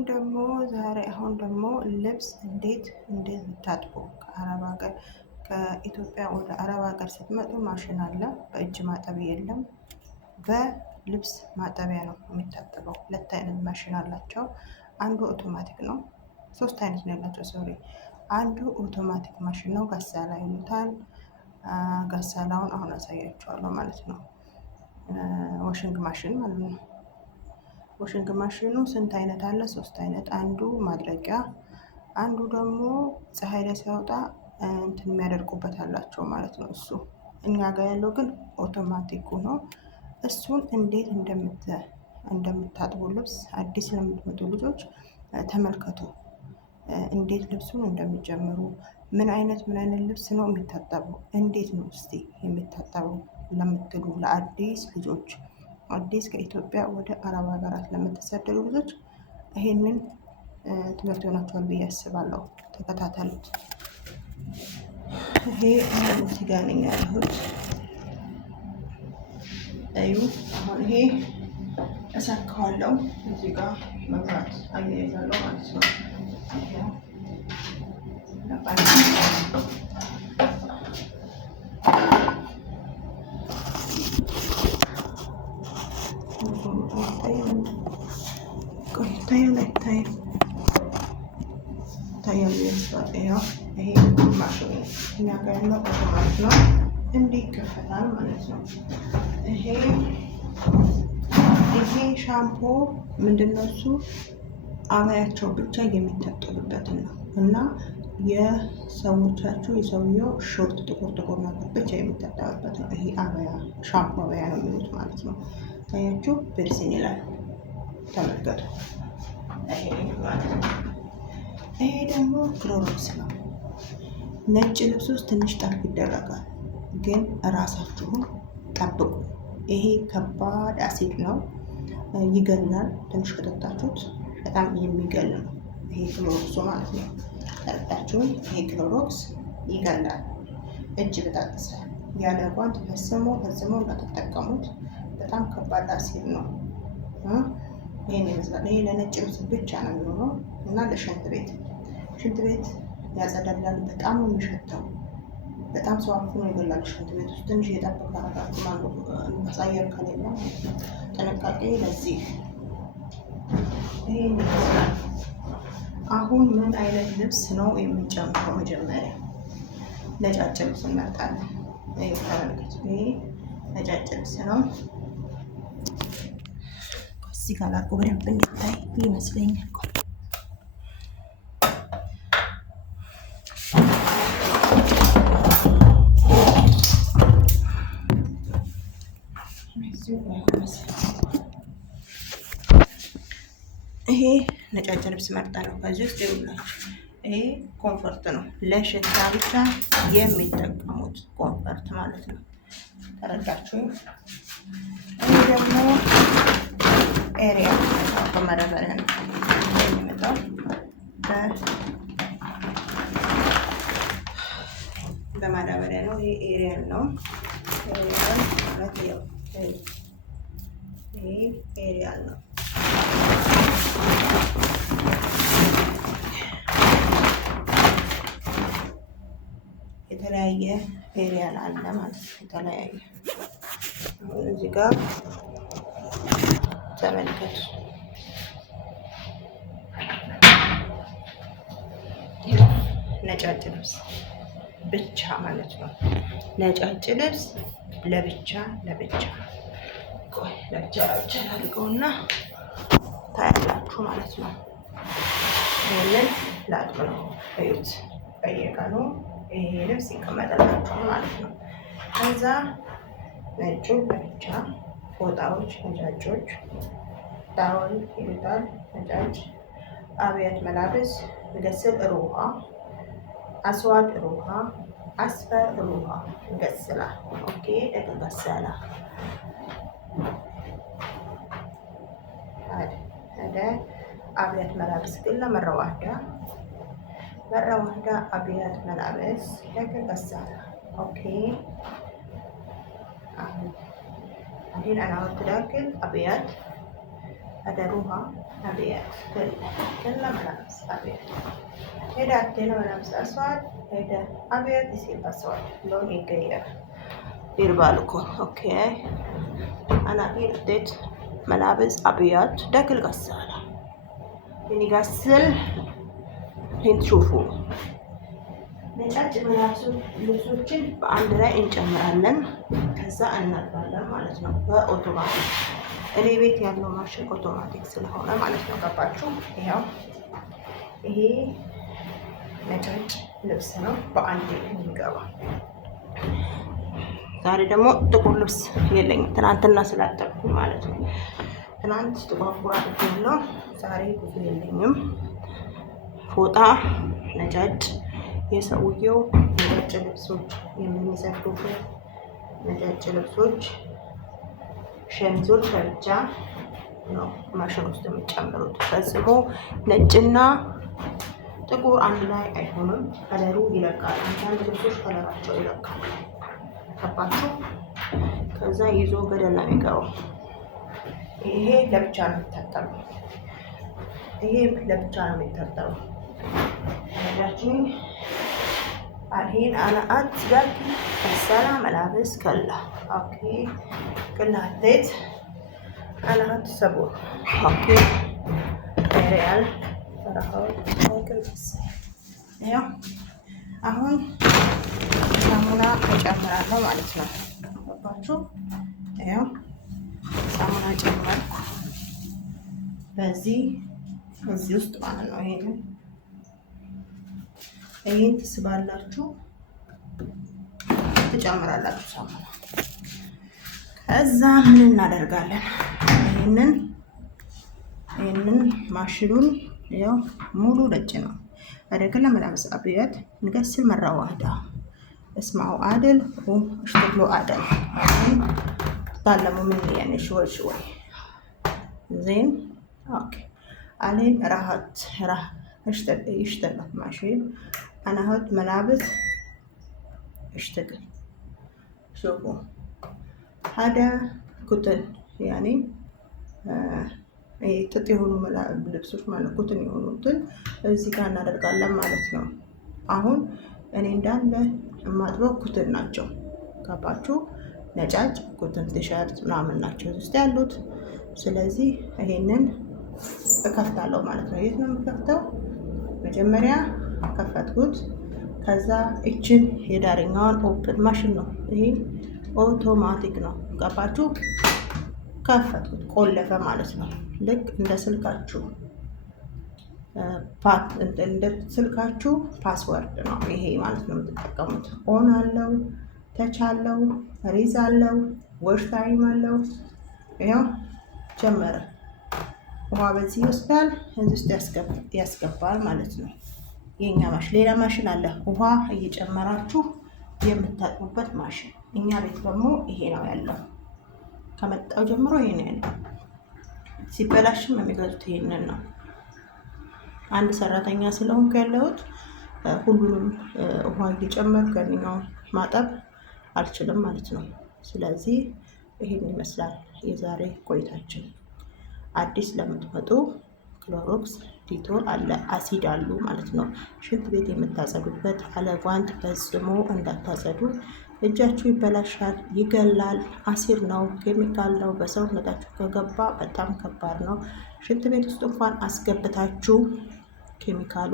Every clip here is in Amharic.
አሁን ደግሞ ልብስ እንዴት እንደምታጥቡ ከኢትዮጵያ ወደ አረብ ሀገር ስትመጡ ማሽን አለ። በእጅ ማጠቢያ የለም። በልብስ ማጠቢያ ነው የሚታጠበው። ሁለት አይነት ማሽን አላቸው። አንዱ አውቶማቲክ ነው። ሶስት አይነት ነው ያላቸው። ሶሪ አንዱ አውቶማቲክ ማሽን ነው። ጋሳላ ይሉታል። ጋሳላውን አሁን አሳያችኋለሁ ማለት ነው። ዋሽንግ ማሽን ማለት ነው። ዋሽንግ ማሽኑ ስንት አይነት አለ? ሶስት አይነት። አንዱ ማድረቂያ፣ አንዱ ደግሞ ፀሐይ ላይ ሲያወጣ እንትን የሚያደርጉበት አላቸው ማለት ነው። እሱ እኛ ጋር ያለው ግን አውቶማቲኩ ነው። እሱን እንዴት እንደምታጥቡ ልብስ አዲስ ለምትመጡ ልጆች ተመልከቱ። እንዴት ልብሱን እንደሚጀምሩ ምን አይነት ልብስ ነው የሚታጠበው፣ እንዴት ነው እስቲ የሚታጠበው ለምትሉ ለአዲስ ልጆች፣ አዲስ ከኢትዮጵያ ወደ አረብ ሀገራት ለምትሰደዱ ልጆች ይሄንን ትምህርት ይሆናችኋል ብዬ አስባለሁ። ተከታተሉት። ይሄ እዚህ ጋር ነኝ ያለሁት። እዩ አሁን ይሄ እሰካዋለሁ። እዚህ ጋር መብራት አያይዛለሁ ማለት ነው። ይሄ ማሽኑ እኛ ጋር ያለው ማለት ነው። እንዲህ ይከፈታል ማለት ነው። ይሄ ሻምፖ ምንድነው? እሱ አባያቸው ብቻ የሚታጠቡበትን ነው እና የሰውየው ሾርት ጥቁር ነገር ብቻ የሚታጠብበት ነው። ይሄ አባያ ሻምፖ አባያ ነው የሚሉት ማለት ነው። ታያችሁ ቤንዚን ይላል። ተመልከቱ። ይሄ ደግሞ ክሎሮክስ ነው። ነጭ ልብስ ውስጥ ትንሽ ጠብ ይደረጋል፣ ግን እራሳችሁን ጠብቁ። ይሄ ከባድ አሲድ ነው፣ ይገላል። ትንሽ ከጠጣችሁት በጣም የሚገል ነው። ይሄ ክሎሮክሱ ማለት ነው። ጠጣችሁን፣ ይሄ ክሎሮክስ ይገላል፣ እጅ በጣጥሳል። ያለ ጓንት ፈጽሞ እንዳትጠቀሙት። በጣም ከባድ አሲድ ነው። ይሄን ይመስላል። ይሄ ለነጭ ልብስ ብቻ ነው የሚሆነው እና ለሽንት ቤት ያጸዳላል። በጣም ነው የሚሸተው። በጣም ሰው አፍኖ ይገላል። ሽንት ቤት ውስጥ ትንሽ የጠበቀ ማሳየር ከሌለ ጥንቃቄ ለዚህ። ይሄን ይመስላል። አሁን ምን አይነት ልብስ ነው የምንጨምረው? መጀመሪያ ነጫጭ ልብስ እንመርጣለን። ተመልከቱ። ይሄ ነጫጭ ልብስ ነው። እዚህ ጋር ላድርጎ በደንብ እንዲታይ ይመስለኛል። ይሄ ነጫጭ ልብስ መርጣ ነው። ከዚህ ውስጥ ይውላችሁ። ይሄ ኮንፈርት ነው፣ ለሽታ ብቻ የሚጠቀሙት ኮንፈርት ማለት ነው። ተረዳችሁ? ይሄ ደግሞ ኤሪያ በማዳበሪያ ነው የሚመጣው። በማዳበሪያ ነው። ይሄ ኤሪያል ነው። ይሄ ኤሪያል ነው። የተለያየ ኤሪያል አለ ማለት ነው። የተለያየ እዚህ ጋር ተመልከቱ። ነጫጭ ልብስ ብቻ ማለት ነው። ነጫጭ ልብስ ለብቻ አድርገውና ታያላችሁ ማለት ነው። ይህንን ላጥብ ነው። እዩት። በየቀኑ ይሄ ልብስ ይቀመጠላችሁ ማለት ነው። ከዛ ነጩን ለብቻ፣ ፎጣዎች ነጫጮች፣ ዳውን ይሉታል ነጫጭ፣ አብያት መላበስ፣ ገስል ሩሃ፣ አስዋድ ሩሃ፣ አስፈር ሩሃ ገስላ። ኦኬ ገሰላ هذا أبيات ملابس كلها مرة واحدة أبيات ملابس هيك غسالة. أوكي الحين أنا عملت لك أبيات أدروها أبيض كلها ملابس أبيض. إذا أكلنا ملابس أسود إذا أبيض يصير أسود لون يتغير. دير بالكم. أوكي أنا الحين اديت ملابس أبيض داخل غسالة يغسل. الحين تشوفوا ነጭ ልብሶችን በአንድ ላይ እንጨምራለን። ከዛ እናጥባለን ማለት ነው በኦቶማቲክ። እኔ ቤት ያለው ማሽን ኦቶማቲክ ስለሆነ ማለት ነው። ገባችሁ? ይሄው ይሄ ነጭ ልብስ ነው በአንድ የሚገባ። ዛሬ ደግሞ ጥቁር ልብስ የለኝም ትናንትና ስላጠብኩ ማለት ነው። ትናንት ጥቁር አድርጌ ነው። ዛሬ ብዙ የለኝም። ፎጣ ነጫጭ የሰውየው ነጫጭ ልብሶች የሚሰፉበት ነጫጭ ልብሶች ሸሚዞች ብቻ ነው ማሽን ውስጥ የሚጨምሩት። ፈጽሞ ነጭና ጥቁር አንድ ላይ አይሆንም። ከለሩ ይለቃል። አንዳንድ ልብሶች ከለራቸው ይለቃል። ገባችሁ? ከዛ ይዞ ገደል ነው የሚገባው። ይሄ ለብቻ ነው የሚታጠበው። ይሄ ለብቻ ነው የሚታጠበው። ነጃችን الحين أنا أتذكر السلام ملابس كلها. أوكي كلها هديت أنا هاد الصابون. أوكي ريال فرحات أوكي بس أيوه أهون ሳሙና እጨምራለሁ ማለት ነው። ገባችሁ? ያው ሳሙና ጨመርኩ እዚህ ውስጥ ማለት ነው። ይሄን ትስባላችሁ ትጨምራላችሁ ሳሙና። ከዛ ምን እናደርጋለን? ይሄንን ማሽኑን ያው ሙሉ ነጭ ነው አደረገና ملابس أبيض نغسل مرة واحدة. اسمعوا عادل واشتغلوا عادل تعلموا مني يعني شوي زين. اوكي عليه راح اشتغل ماشي. انا هاد ملابس اشتغل. شوفوا هذا كتل يعني ጥጥ የሆኑ ልብሶች ማለት ኩትን የሆኑትን እዚህ ጋር እናደርጋለን ማለት ነው። አሁን እኔ እንዳለ የማጥበው ኩትን ናቸው። ገባችሁ? ነጫጭ ኩትን ቲሸርት ምናምን ናቸው ውስጥ ያሉት። ስለዚህ ይሄንን እከፍታለሁ ማለት ነው። የት ነው የምከፍተው? መጀመሪያ ከፈትኩት። ከዛ እችን የዳርኛዋን ኦፕን ማሽን ነው ይሄ ኦቶማቲክ ነው። ገባችሁ? ከፈትኩት ቆለፈ ማለት ነው። ልክ እንደ ስልካችሁ ፓስወርድ ነው ይሄ ማለት ነው የምትጠቀሙት። ኦን አለው፣ ተች አለው፣ ሪዝ አለው፣ ዎሽ ታይም አለው። ያው ጀመረ። ውሃ በዚህ ይወስዳል፣ እዚህ ውስጥ ያስገባል ማለት ነው። የኛ ማሽን ሌላ ማሽን አለ፣ ውሃ እየጨመራችሁ የምታጥቡበት ማሽን። እኛ ቤት ደግሞ ይሄ ነው ያለው። ከመጣው ጀምሮ ይሄ ነው ያለው። ሲበላሽም የሚገዙት ይሄንን ነው። አንድ ሰራተኛ ስለሆንኩ ያለሁት ሁሉንም ውሃ እየጨመርኩ ያንኛው ማጠብ አልችልም ማለት ነው። ስለዚህ ይሄን ይመስላል የዛሬ ቆይታችን። አዲስ ለምትመጡ ክሎሮክስ፣ ዲቶል አለ፣ አሲድ አሉ ማለት ነው። ሽንት ቤት የምታጸዱበት አለ ጓንት ፈጽሞ እንዳታጸዱ። እጃችሁ ይበላሻል፣ ይገላል። አሲድ ነው፣ ኬሚካል ነው። በሰውነታችሁ ከገባ በጣም ከባድ ነው። ሽንት ቤት ውስጥ እንኳን አስገብታችሁ ኬሚካሉ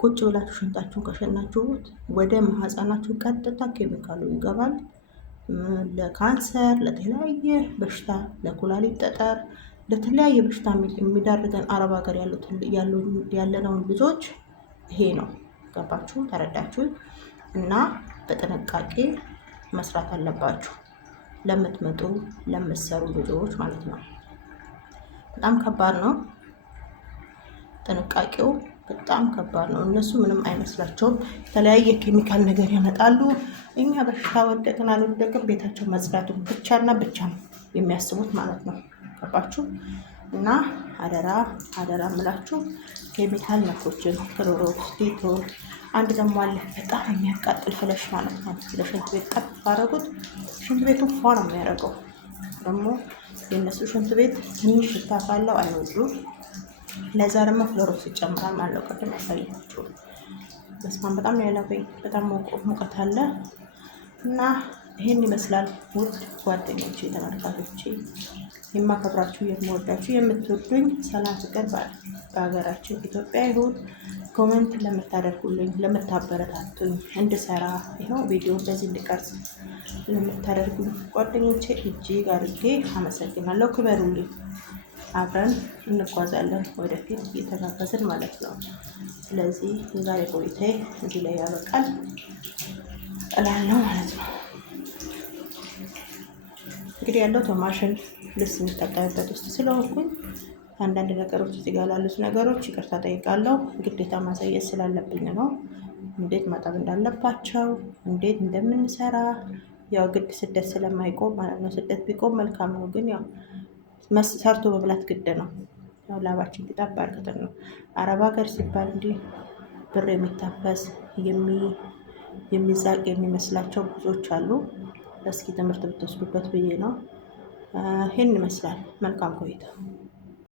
ቁጭ ብላችሁ ሽንታችሁን ከሸናችሁት ወደ ማህፀናችሁ ቀጥታ ኬሚካሉ ይገባል። ለካንሰር፣ ለተለያየ በሽታ፣ ለኩላሊት ጠጠር፣ ለተለያየ በሽታ የሚዳርገን አረብ ሀገር ያለነውን ልጆች ይሄ ነው። ገባችሁ? ተረዳችሁ? እና በጥንቃቄ መስራት አለባችሁ ለምትመጡ ለምትሰሩ ልጆች ማለት ነው። በጣም ከባድ ነው። ጥንቃቄው በጣም ከባድ ነው። እነሱ ምንም አይመስላቸውም። የተለያየ ኬሚካል ነገር ያመጣሉ። እኛ በሽታ ወደቅን አልወደቅን ቤታቸው መጽዳቱን ብቻና ብቻ ነው የሚያስቡት ማለት ነው። ገባችሁ? እና አደራ ምላችሁ ኬሚካል ነኮችን ክሎሮክስ፣ ዲቶል አንድ ደግሞ አለ በጣም የሚያቃጥል ፍለሽ ማለት ነው። ለሽንት ቤት ጠፍ አደረጉት። ሽንት ቤቱ ፏ ነው የሚያደርገው። ደግሞ የእነሱ ሽንት ቤት ትንሽ ሽታ ካለው አይወዱም። ለዛ ደግሞ ፍሎሮክስ ይጨምራል ማለት ነው። ቅድም ያሳያችሁ በስማን በጣም ነው ያለበኝ። በጣም ሙቀት አለ እና ይህን ይመስላል። ውድ ጓደኞቼ፣ ተመልካቾቼ፣ የማከብራችሁ የምወዳችሁ የምትወዱኝ፣ ሰላም ፍቅር በሀገራችን ኢትዮጵያ ይሁን። ኮሜንት ለምታደርጉልኝ፣ ለምታበረታቱኝ እንድሰራ ይኸው ቪዲዮ እንደዚህ እንድቀርጽ ለምታደርጉኝ ጓደኞቼ እጅግ አድርጌ አመሰግናለሁ። ክበሩልኝ። አብረን እንጓዛለን ወደፊት እየተጋገዝን ማለት ነው። ስለዚህ የዛሬ ቆይታዬ እዚህ ላይ ያበቃል እላለሁ ማለት ነው። እንግዲህ ያለው ማሽን ልብስ የሚጠቀምበት ውስጥ ስለሆንኩኝ አንዳንድ ነገሮች እዚህ ጋር ላሉት ነገሮች ይቅርታ ጠይቃለሁ። ግዴታ ማሳየት ስላለብኝ ነው። እንዴት ማጠብ እንዳለባቸው፣ እንዴት እንደምንሰራ ያው ግድ ስደት ስለማይቆም ማለት ነው። ስደት ቢቆም መልካም ነው፣ ግን ያው ሰርቶ መብላት ግድ ነው። ያው ላባችን ቂጣ አርግተን ነው። አረብ ሀገር ሲባል እንዲህ ብር የሚታፈስ የሚዛቅ የሚመስላቸው ብዙዎች አሉ። እስኪ ትምህርት ብትወስዱበት ብዬ ነው። ይህን ይመስላል። መልካም ቆይታ